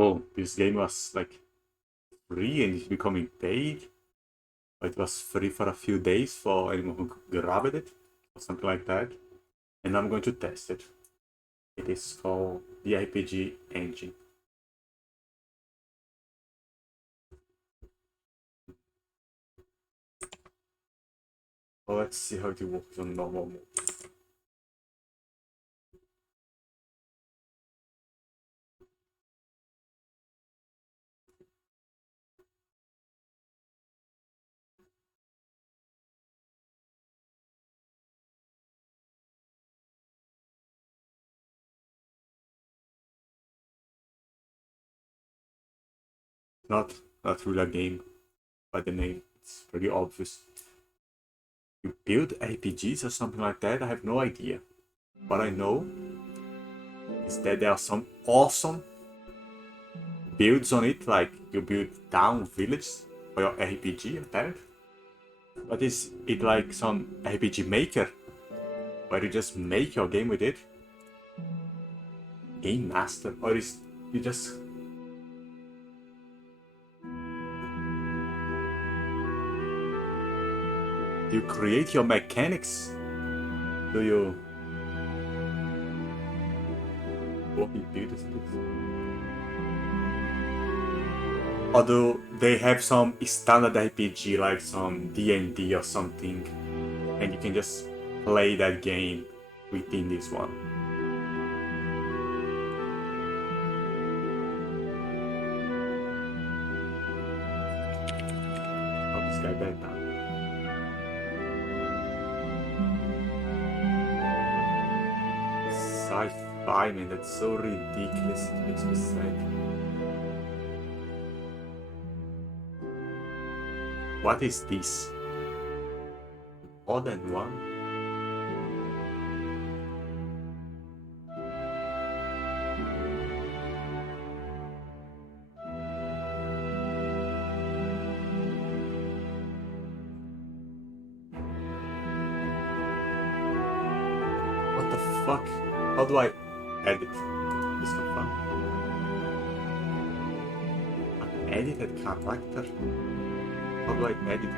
Oh, this game was like free and it's becoming paid. It was free for a few days for anyone who grabbed it or something like that. And I'm going to test it. It is called the RPG engine. Well, let's see how it works on normal mode. Not not really a game by the name. It's pretty obvious. You build RPGs or something like that? I have no idea. What I know is that there are some awesome builds on it, like you build town villages for your RPG apparently. But is it like some RPG maker where you just make your game with it? Game master, or is you just you create your mechanics? Do you what you build is this? Or do they have some standard RPG like some D&D or something, and you can just play that game within this one? Oh, this guy back down. Sci-fi, man, that's so ridiculous. It makes me sad. What is this? More than one? What the fuck? How do I edit? It's not fun. An edited character? How do I edit it?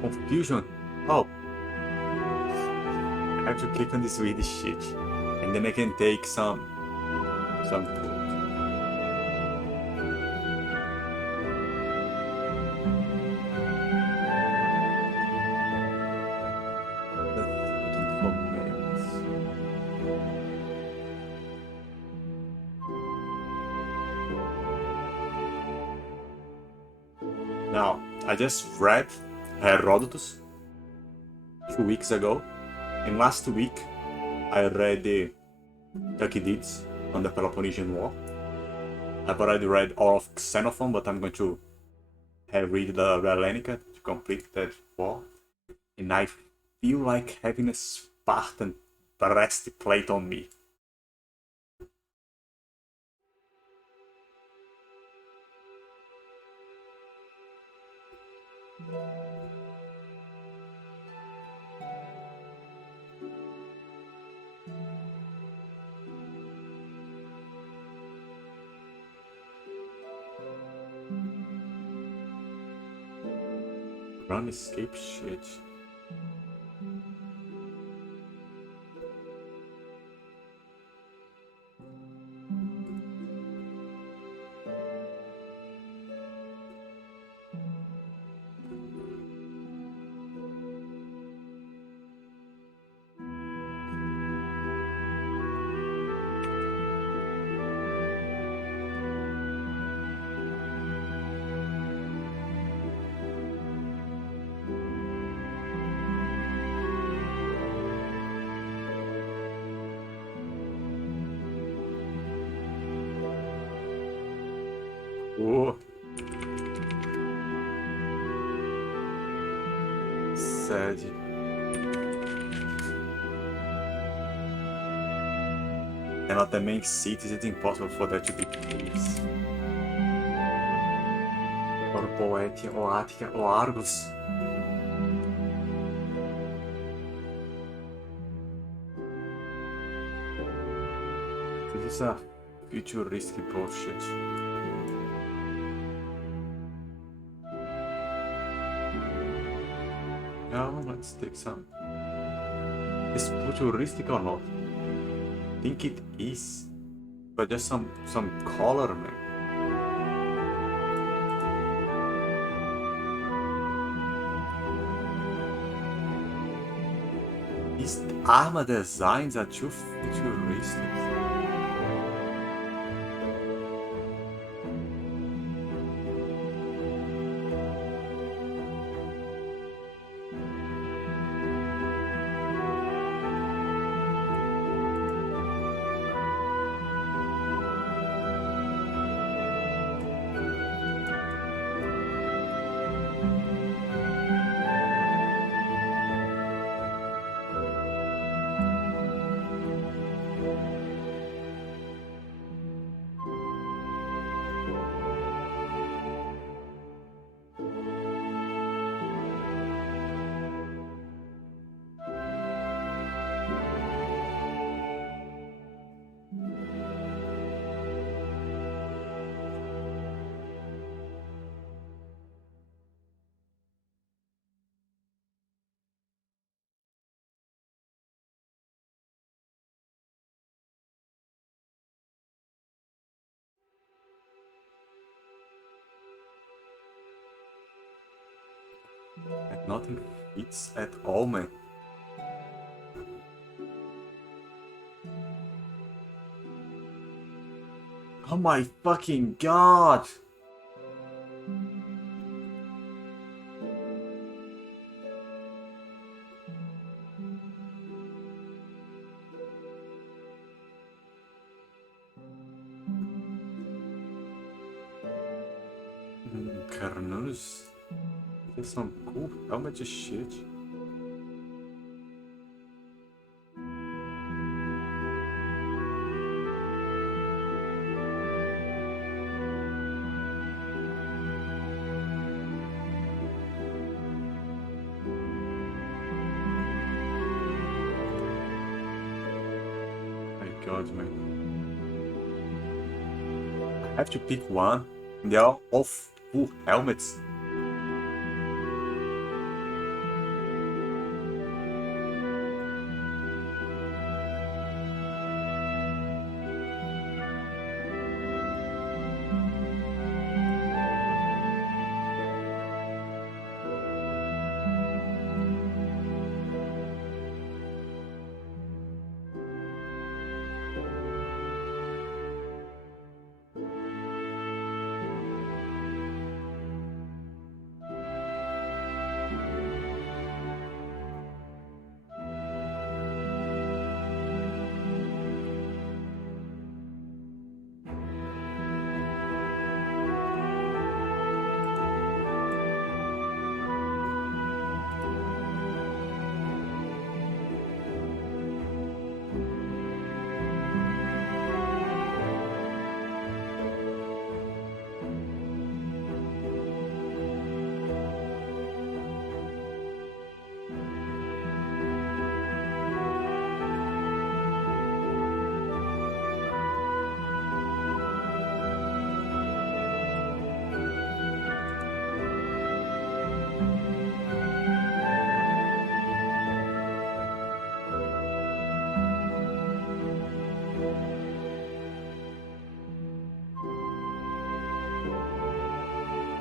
Confusion. Oh, I have to click on this weird shit, and then I can take some code. Now, I just read Herodotus 2 weeks ago, and last week I read the Thucydides on the Peloponnesian War. I've already read all of Xenophon, but I'm going to read the Hellenica to complete that war. And I feel like having a Spartan breastplate on me. Run, escape, shit. Oh. Sad. And at the main cities, it's impossible for that to be the case. Or Boetia, or Attica, or Argos. There's a futuristic bullshit. Now let's take some. Is futuristic or not? I think it is, but just some color, man. These armor designs are too futuristic. And nothing fits at all, man. Oh my fucking god! Carnus. There's some cool helmet shit. My god, man. I have to pick one. They are all full helmets.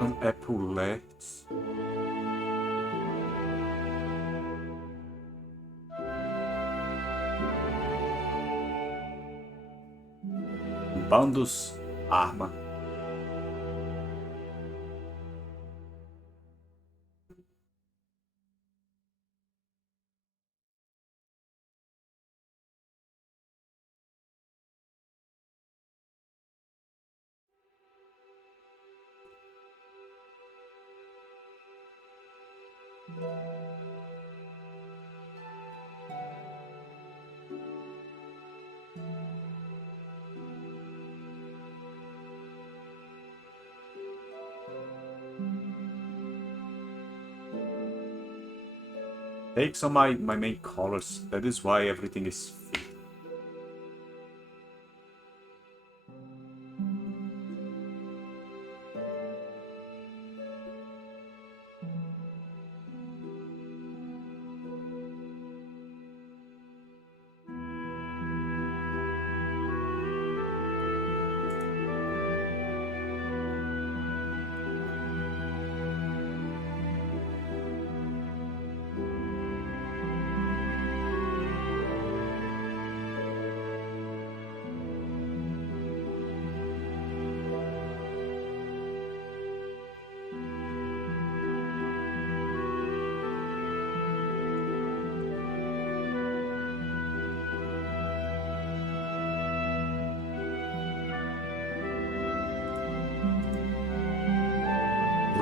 Some epaulettes. Bandos, arma. Takes on my main colors. That is why everything is.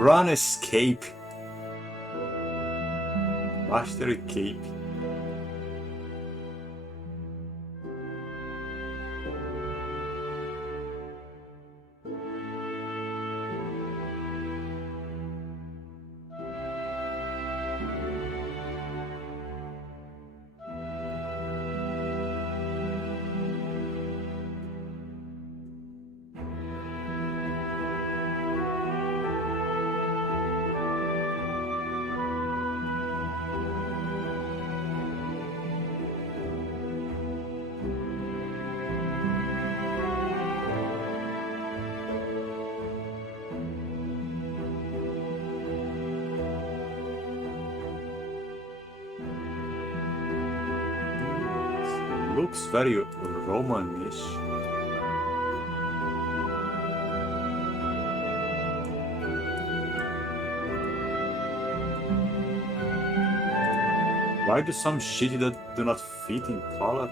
Run, escape. Master cape. Looks very Romanish. Why do some shit that do not fit in color?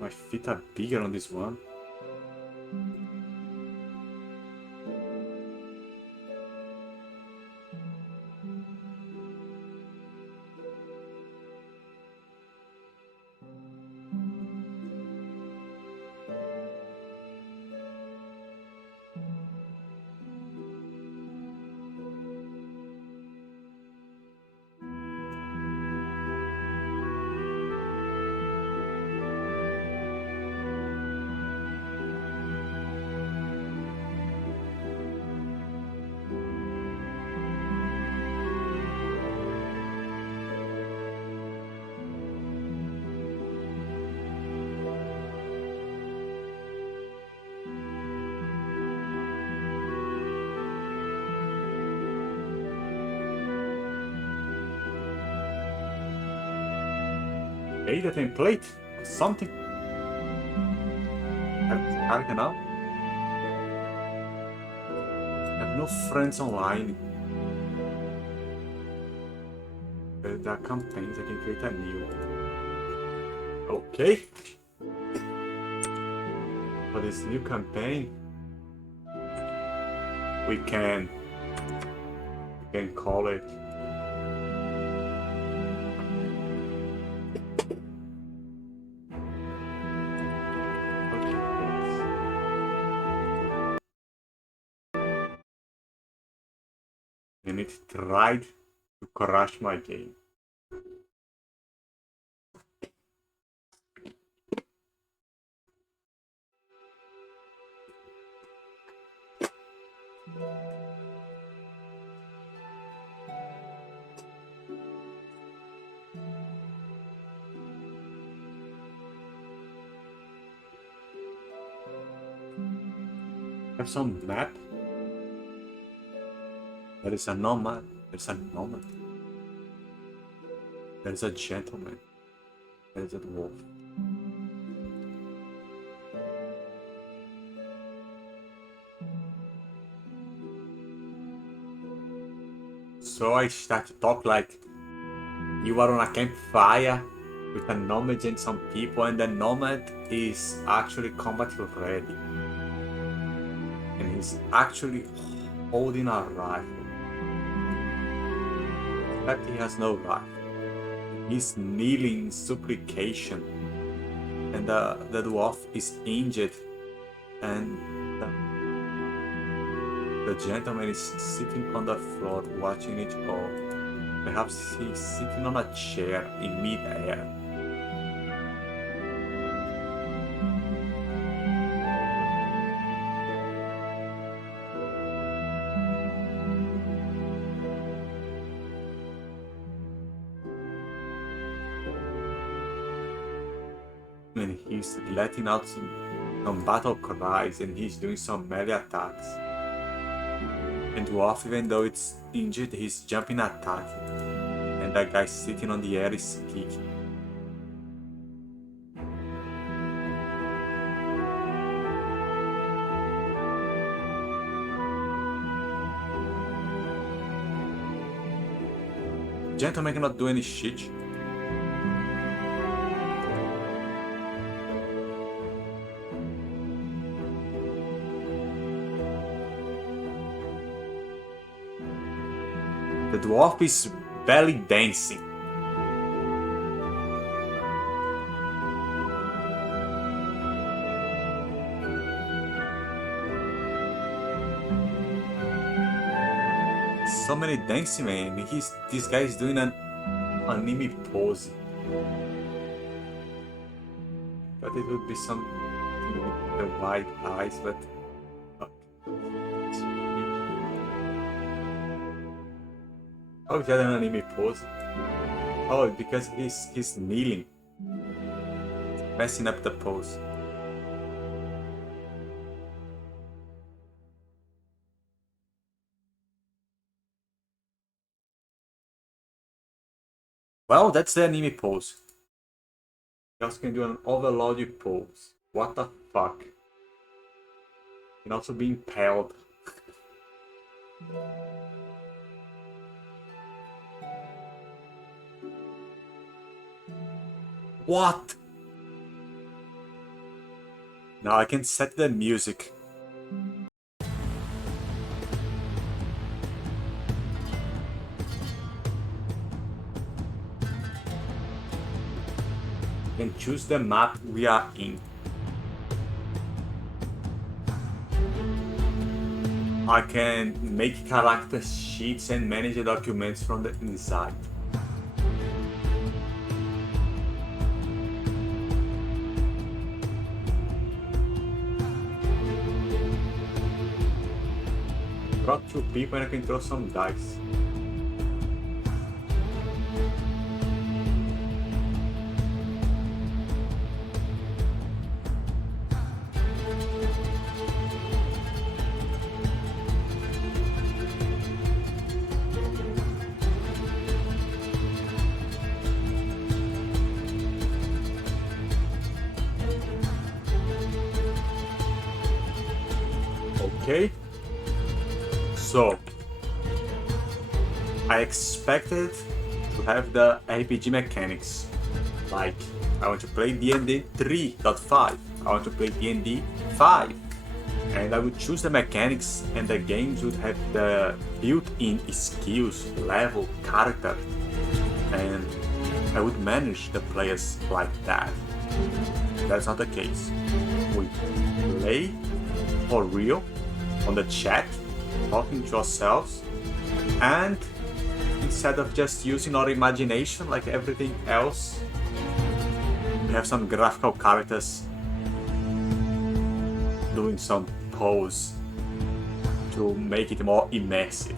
My feet are bigger on this one. Hey, the template. Something. I have now. I have no friends online. There are campaigns. I can create a new. Okay. For this new campaign, we can call it. And it tried to crash my game. Have some map. There is a nomad. There's a nomad. There is a gentleman. There is a dwarf. So I start to talk like you are on a campfire with a nomad and some people, and the nomad is actually combat ready. And he's actually holding a rifle. But he has no rifle. He's kneeling in supplication. And the dwarf is injured. And the gentleman is sitting on the floor watching it all. Perhaps he's sitting on a chair in mid-air. and he's letting out some battle cries and he's doing some melee attacks. And Dwarf, even though it's injured, he's jumping attacking. And that guy sitting on the air is kicking. Gentleman cannot do any shit. The dwarf is belly dancing. So many dancing, man. This guy is doing an anime pose. But it would be some with the white eyes, but oh, he had an anime pose. Oh, because he's kneeling, messing up the pose. Well, that's the anime pose. You also can do an overloaded pose. What the fuck? Can also be impaled. What? Now I can set the music. And choose the map we are in. I can make character sheets and manage the documents from the inside. Brought 2 people and I can throw some dice. Okay. So, I expected to have the RPG mechanics. Like, I want to play D&D 3.5. I want to play D&D 5. And I would choose the mechanics and the games would have the built-in skills, level, character. And I would manage the players like that. That's not the case. We play for real on the chat, talking to ourselves, and instead of just using our imagination like everything else, we have some graphical characters doing some pose to make it more immersive.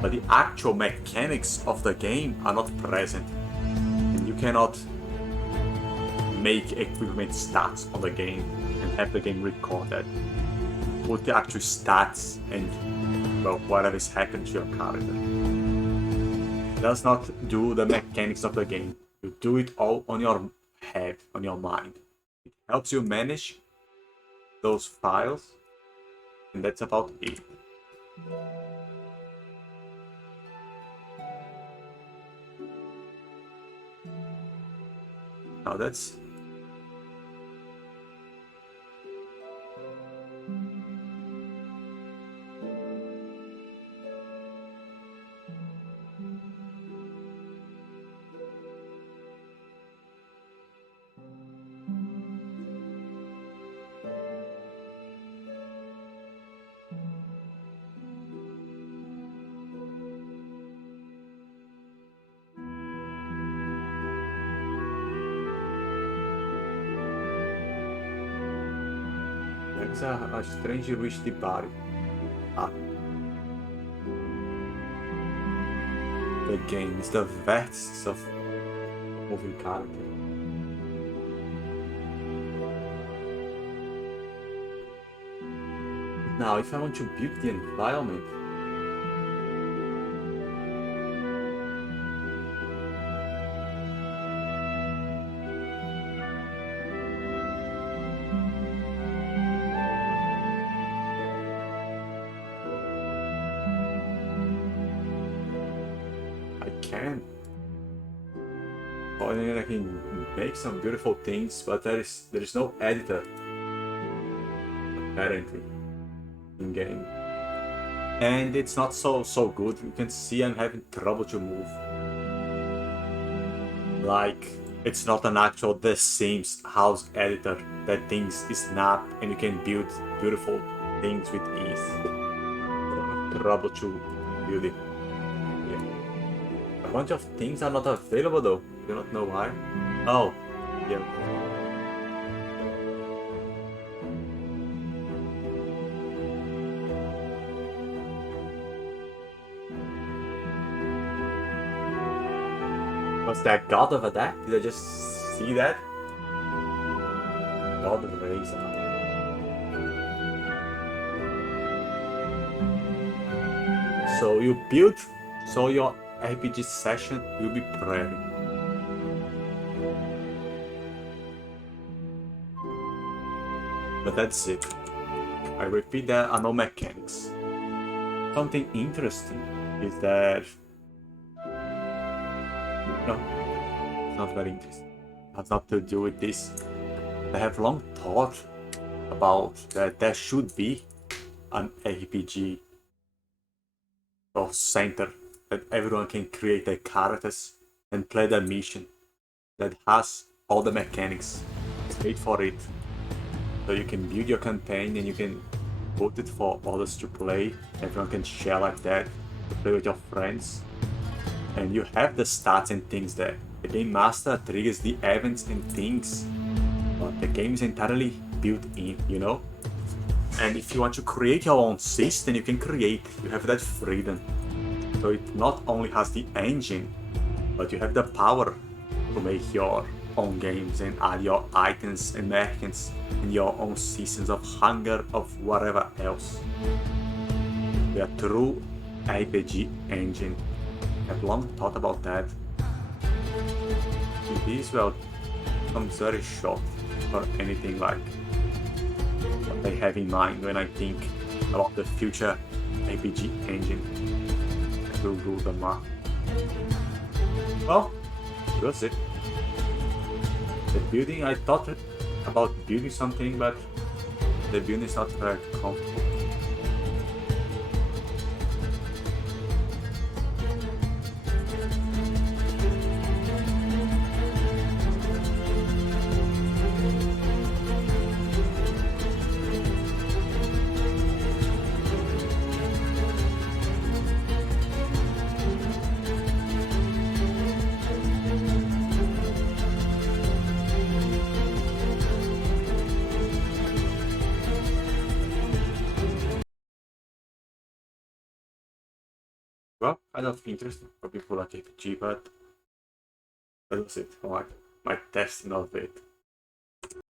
But the actual mechanics of the game are not present, and you cannot make equipment stats on the game and have the game recorded. Put the actual stats and, well, whatever is happening to your character. It does not do the mechanics of the game. You do it all on your head, on your mind. It helps you manage those files, and that's about it. Now that's a strange wishy body. The game is the vertex of moving character. Now, if I want to build the environment, I can. Or then I can make some beautiful things, but there is no editor apparently in game, and it's not so good. You can see I'm having trouble to move. Like, it's not an actual The Sims house editor that things snap and you can build beautiful things with ease. Trouble to build it. Yeah. A bunch of things are not available though. Do not know why. Oh, yeah. Was that God of Attack? Did I just see that? God of Razor. So you build, so your RPG session will be prairie. But that's it. I repeat, there are no mechanics. Something interesting is that... No, it's not very interesting. It has nothing to do with this. I have long thought about that there should be an RPG or center that everyone can create their characters and play their mission that has all the mechanics made for it. So you can build your campaign and you can put it for others to play. Everyone can share like that, to play with your friends. And you have the stats and things there. The game master triggers the events and things, but the game is entirely built in, you know? And if you want to create your own system, you can create. You have that freedom. So it not only has the engine, but you have the power to make your own games and add your items and mechanics and your own systems of hunger, of whatever else. The true RPG engine. I've long thought about that. This, well, comes very short for anything like what I have in mind when I think about the future RPG engine that will rule the map. Well, that's it. The building, I thought about building something, but the building is not very comfortable. Well, kind of interesting for people like RPG, but that was it. My testing of it.